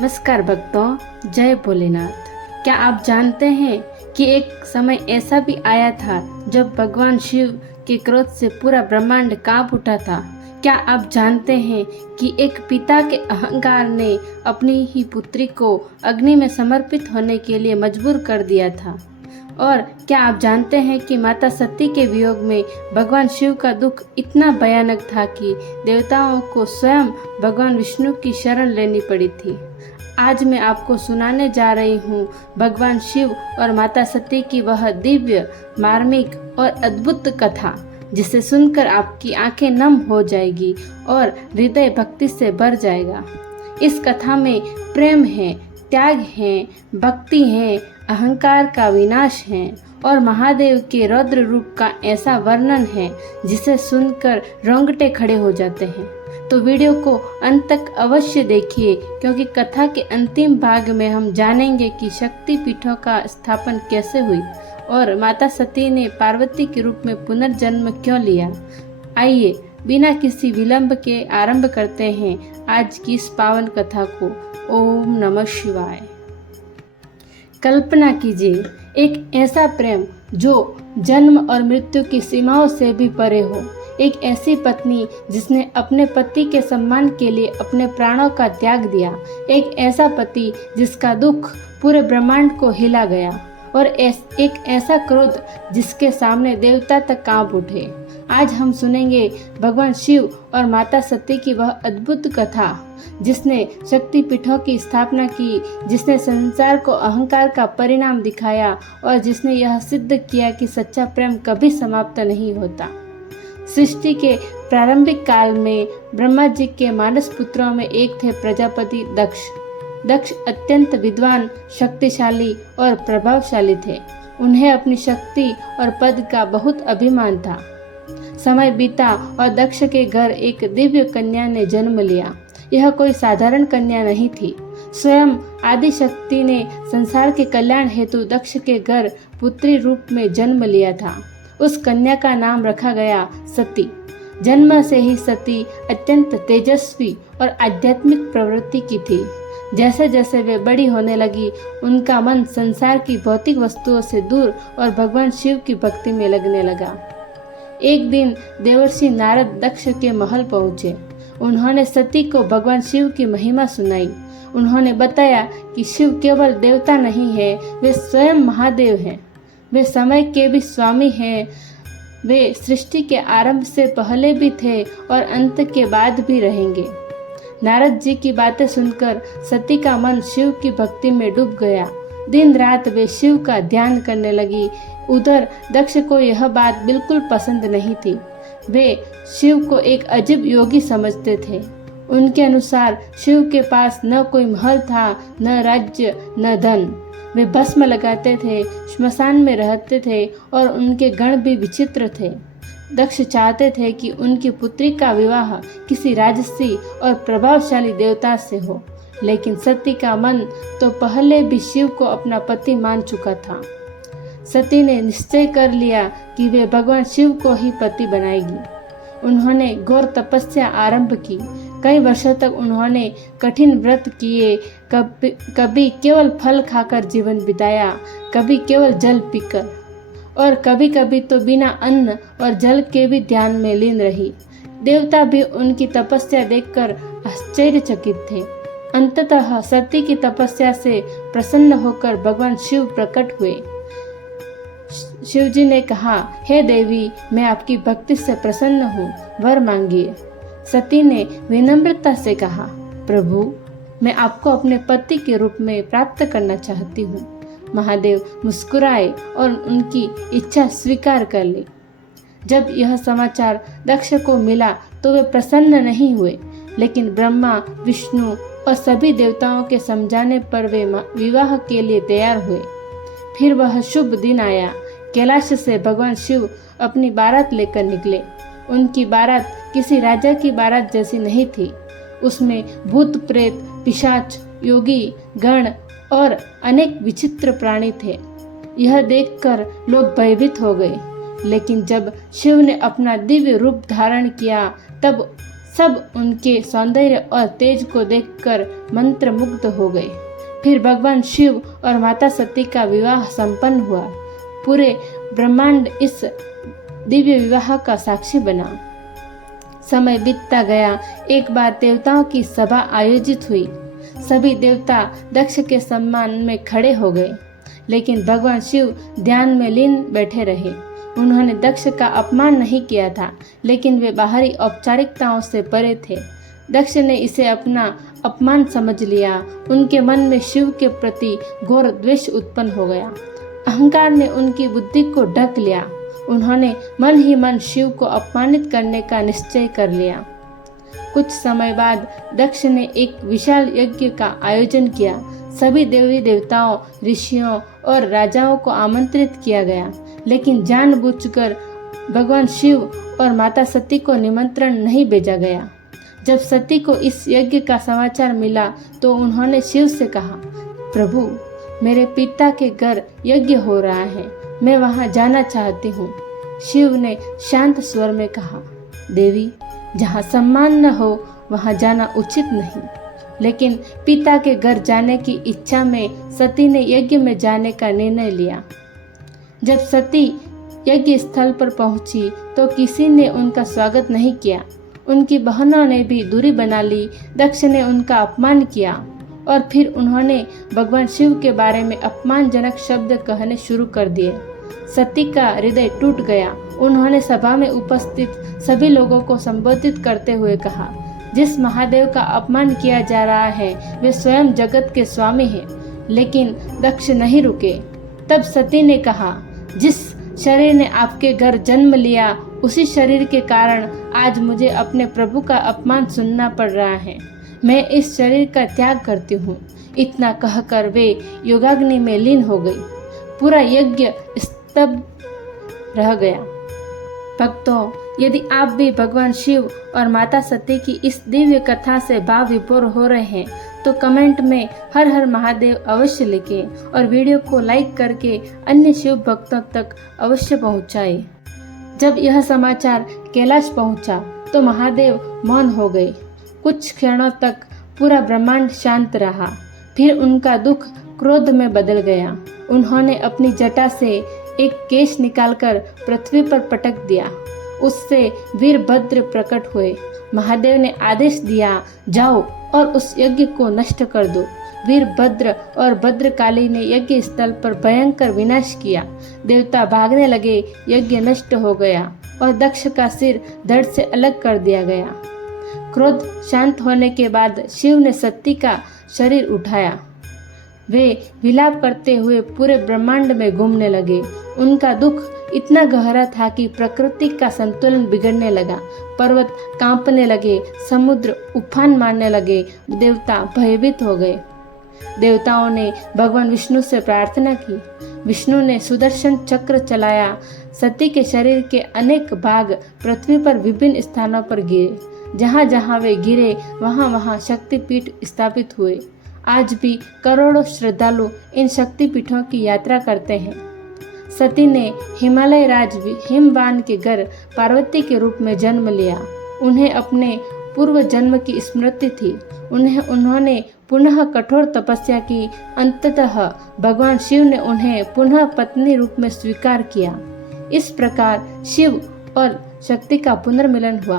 नमस्कार भक्तों, जय भोलेनाथ। क्या आप जानते हैं कि एक समय ऐसा भी आया था जब भगवान शिव के क्रोध से पूरा ब्रह्मांड कांप उठा था। क्या आप जानते हैं कि एक पिता के अहंकार ने अपनी ही पुत्री को अग्नि में समर्पित होने के लिए मजबूर कर दिया था। और क्या आप जानते हैं कि माता सती के वियोग में भगवान शिव का दुख इतना भयानक था कि देवताओं को स्वयं भगवान विष्णु की शरण लेनी पड़ी थी। आज मैं आपको सुनाने जा रही हूँ भगवान शिव और माता सती की वह दिव्य, मार्मिक और अद्भुत कथा, जिसे सुनकर आपकी आंखें नम हो जाएगी और हृदय भक्ति से भर जाएगा। इस कथा में प्रेम है, त्याग है, भक्ति है, अहंकार का विनाश है और महादेव के रौद्र रूप का ऐसा वर्णन है जिसे सुनकर रोंगटे खड़े हो जाते हैं। तो वीडियो को अंत तक अवश्य देखिए, क्योंकि कथा के अंतिम भाग में हम जानेंगे कि शक्ति पीठों का स्थापन कैसे हुई और माता सती ने पार्वती के रूप में पुनर्जन्म क्यों लिया। आइए बिना किसी विलंब के आरंभ करते हैं आज की इस पावन कथा को। ओम नमः शिवाय। कल्पना कीजिए एक ऐसा प्रेम जो जन्म और मृत्यु की सीमाओं से भी परे हो। एक ऐसी पत्नी जिसने अपने पति के सम्मान के लिए अपने प्राणों का त्याग दिया। एक ऐसा पति जिसका दुख पूरे ब्रह्मांड को हिला गया और एक ऐसा क्रोध जिसके सामने देवता तक कांप उठे। आज हम सुनेंगे भगवान शिव और माता सती की वह अद्भुत कथा जिसने शक्ति पीठों की स्थापना की, जिसने संसार को अहंकार का परिणाम दिखाया और जिसने यह सिद्ध किया कि सच्चा प्रेम कभी समाप्त नहीं होता। सृष्टि के प्रारंभिक काल में ब्रह्मा जी के मानस पुत्रों में एक थे प्रजापति दक्ष। दक्ष अत्यंत विद्वान, शक्तिशाली और प्रभावशाली थे। उन्हें अपनी शक्ति और पद का बहुत अभिमान था। समय बीता और दक्ष के घर एक दिव्य कन्या ने जन्म लिया। यह कोई साधारण कन्या नहीं थी। स्वयं आदि शक्ति ने संसार के कल्याण हेतु दक्ष के घर पुत्री रूप में जन्म लिया था। उस कन्या का नाम रखा गया सती। जन्म से ही सती अत्यंत तेजस्वी और आध्यात्मिक प्रवृत्ति की थी। जैसे जैसे वे बड़ी होने लगी, उनका मन संसार की भौतिक वस्तुओं से दूर और भगवान शिव की भक्ति में लगने लगा। एक दिन देवर्षि नारद दक्ष के महल पहुँचे। उन्होंने सती को भगवान शिव की महिमा सुनाई। उन्होंने बताया कि शिव केवल देवता नहीं है, वे स्वयं महादेव हैं। वे समय के भी स्वामी हैं। वे सृष्टि के आरंभ से पहले भी थे और अंत के बाद भी रहेंगे। नारद जी की बातें सुनकर सती का मन शिव की भक्ति में डूब गया। दिन रात वे शिव का ध्यान करने लगी। उधर दक्ष को यह बात बिल्कुल पसंद नहीं थी। वे शिव को एक अजीब योगी समझते थे। उनके अनुसार शिव के पास न कोई महल था, न राज्य, न धन। वे भस्म लगाते थे, श्मशान में रहते थे और उनके गण भी विचित्र थे। दक्ष चाहते थे कि उनकी पुत्री का विवाह किसी राजसी और प्रभावशाली देवता से हो, लेकिन सती का मन तो पहले भी शिव को अपना पति मान चुका था। सती ने निश्चय कर लिया कि वे भगवान शिव को ही पति बनाएगी। उन्होंने घोर तपस्या आरंभ की। कई वर्षों तक उन्होंने कठिन व्रत किए। कभी केवल फल खाकर जीवन बिताया, कभी केवल जल पीकर और कभी कभी तो बिना अन्न और जल के भी ध्यान में लीन रही। देवता भी उनकी तपस्या देखकर आश्चर्यचकित थे। अंततः सती की तपस्या से प्रसन्न होकर भगवान शिव प्रकट हुए। शिव जी ने कहा, हे देवी, मैं आपकी भक्ति से प्रसन्न हूँ, वर मांगिए। सती ने विनम्रता से कहा, प्रभु, मैं आपको अपने पति के रूप में प्राप्त करना चाहती हूँ। महादेव मुस्कुराए और उनकी इच्छा स्वीकार कर ली। जब यह समाचार दक्ष को मिला तो वे प्रसन्न नहीं हुए, लेकिन ब्रह्मा, विष्णु और सभी देवताओं के समझाने पर वे विवाह के लिए तैयार हुए। फिर वह शुभ दिन आया। कैलाश से भगवान शिव अपनी बारात लेकर निकले। उनकी बारात किसी राजा की बारात जैसी नहीं थी। उसमें भूत प्रेत, पिशाच, योगी, गण और अनेक विचित्र प्राणी थे। यह देखकर लोग भयभीत हो गए। लेकिन जब शिव ने अपना दिव्य रूप धारण किया, तब सब उनके सौंदर्य और तेज को देखकर मंत्रमुग्ध हो गए। फिर भगवान शिव और माता सती का विवाह संपन्न हुआ। पूरे ब्रह्मांड इस दिव्य विवाह का साक्षी बना। समय बीतता गया। एक बार देवताओं की सभा आयोजित हुई। सभी देवता दक्ष के सम्मान में खड़े हो गए, लेकिन भगवान शिव ध्यान में लीन बैठे रहे। उन्होंने दक्ष का अपमान नहीं किया था, लेकिन वे बाहरी औपचारिकताओं से परे थे। दक्ष ने इसे अपना अपमान समझ लिया। उनके मन में शिव के प्रति घोर द्वेष उत्पन्न हो गया। अहंकार ने उनकी बुद्धि को ढक लिया। उन्होंने मन ही मन शिव को अपमानित करने का निश्चय कर लिया। कुछ समय बाद दक्ष ने एक विशाल यज्ञ का आयोजन किया। सभी देवी देवताओं, ऋषियों और राजाओं को आमंत्रित किया गया, लेकिन जानबूझकर भगवान शिव और माता सती को निमंत्रण नहीं भेजा गया। जब सती को इस यज्ञ का समाचार मिला तो उन्होंने शिव से कहा, प्रभु, मेरे पिता के घर यज्ञ हो रहा है, मैं वहां जाना चाहती हूँ। शिव ने शांत स्वर में कहा, देवी, जहाँ सम्मान न हो वहाँ जाना उचित नहीं। लेकिन पिता के घर जाने की इच्छा में सती ने यज्ञ में जाने का निर्णय लिया। जब सती यज्ञ स्थल पर पहुंची तो किसी ने उनका स्वागत नहीं किया। उनकी बहनों ने भी दूरी बना ली। दक्ष ने उनका अपमान किया और फिर उन्होंने भगवान शिव के बारे में अपमानजनक शब्द कहने शुरू कर दिए। सती का हृदय टूट गया। उन्होंने सभा में उपस्थित सभी लोगों को संबोधित करते हुए कहा, जिस महादेव का अपमान किया जा रहा है वे स्वयं जगत के स्वामी हैं। लेकिन दक्ष नहीं रुके। तब सती ने कहा, जिस शरीर ने आपके घर जन्म लिया उसी शरीर के कारण आज मुझे अपने प्रभु का अपमान सुनना पड़ रहा है। मैं इस शरीर का त्याग करती हूँ। इतना कहकर वे योगाग्नि में लीन हो गई। पूरा यज्ञ स्तब्ध रह गया। भक्तों, यदि आप भी भगवान शिव और माता सती की इस दिव्य कथा से भाव विभोर हो रहे हैं तो कमेंट में हर हर महादेव अवश्य लिखें और वीडियो को लाइक करके अन्य शिव भक्तों तक अवश्य पहुंचाएं। जब यह समाचार कैलाश पहुंचा तो महादेव मौन हो गए। कुछ क्षणों तक पूरा ब्रह्मांड शांत रहा। फिर उनका दुख क्रोध में बदल गया। उन्होंने अपनी जटा से एक केश निकालकर पृथ्वी पर पटक दिया। उससे वीरभद्र प्रकट हुए। महादेव ने आदेश दिया, जाओ और उस यज्ञ को नष्ट कर दो। वीरभद्र और भद्रकाली ने यज्ञ स्थल पर भयंकर विनाश किया। देवता भागने लगे। यज्ञ नष्ट हो गया और दक्ष का सिर धड़ से अलग कर दिया गया। क्रोध शांत होने के बाद शिव ने सती का शरीर उठाया। वे विलाप करते हुए पूरे ब्रह्मांड में घूमने लगे। उनका दुख इतना गहरा था कि प्रकृति का संतुलन बिगड़ने लगा। पर्वत कांपने लगे, समुद्र उफान मारने लगे। देवता भयभीत हो गए। देवताओं ने भगवान विष्णु से प्रार्थना की। विष्णु ने सुदर्शन चक्र चलाया। सती के शरीर के अनेक भाग पृथ्वी पर विभिन्न स्थानों पर गिरे। जहाँ जहाँ वे गिरे वहाँ वहाँ शक्तिपीठ स्थापित हुए। आज भी करोड़ों श्रद्धालु इन शक्तिपीठों की यात्रा करते हैं। सती ने हिमालय राज हिमवान के घर पार्वती के रूप में जन्म लिया। उन्हें अपने पूर्व जन्म की स्मृति थी। उन्होंने पुनः कठोर तपस्या की। अंततः भगवान शिव ने उन्हें पुनः पत्नी रूप में स्वीकार किया। इस प्रकार शिव और शक्ति का पुनर्मिलन हुआ।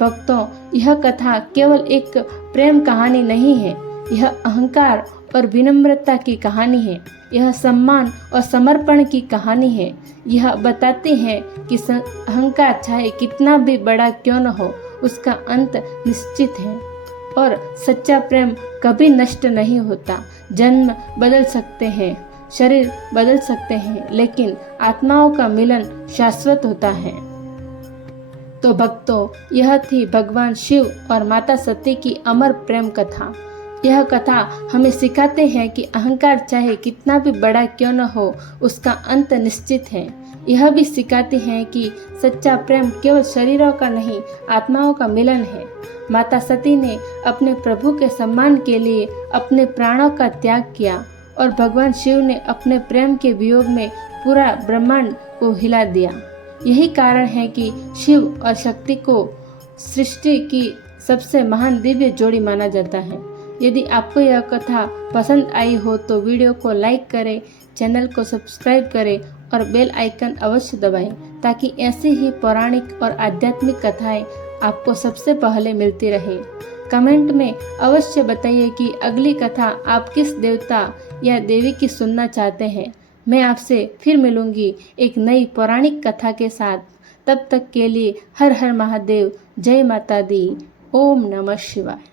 भक्तों, यह कथा केवल एक प्रेम कहानी नहीं है, यह अहंकार और विनम्रता की कहानी है। यह सम्मान और समर्पण की कहानी है। यह बताती है कि अहंकार चाहे कितना भी बड़ा क्यों न हो, उसका अंत निश्चित है और सच्चा प्रेम कभी नष्ट नहीं होता। जन्म बदल सकते हैं, शरीर बदल सकते हैं, लेकिन आत्माओं का मिलन शाश्वत होता है। तो भक्तों, यह थी भगवान शिव और माता सती की अमर प्रेम कथा। यह कथा हमें सिखाते हैं कि अहंकार चाहे कितना भी बड़ा क्यों न हो, उसका अंत निश्चित है। यह भी सिखाती है कि सच्चा प्रेम केवल शरीरों का नहीं, आत्माओं का मिलन है। माता सती ने अपने प्रभु के सम्मान के लिए अपने प्राणों का त्याग किया और भगवान शिव ने अपने प्रेम के वियोग में पूरा ब्रह्मांड को हिला दिया। यही कारण है कि शिव और शक्ति को सृष्टि की सबसे महान दिव्य जोड़ी माना जाता है। यदि आपको यह कथा पसंद आई हो तो वीडियो को लाइक करें, चैनल को सब्सक्राइब करें और बेल आइकन अवश्य दबाएं ताकि ऐसी ही पौराणिक और आध्यात्मिक कथाएं आपको सबसे पहले मिलती रहे। कमेंट में अवश्य बताइए कि अगली कथा आप किस देवता या देवी की सुनना चाहते हैं। मैं आपसे फिर मिलूंगी एक नई पौराणिक कथा के साथ। तब तक के लिए हर हर महादेव, जय माता दी, ओम नमः शिवाय।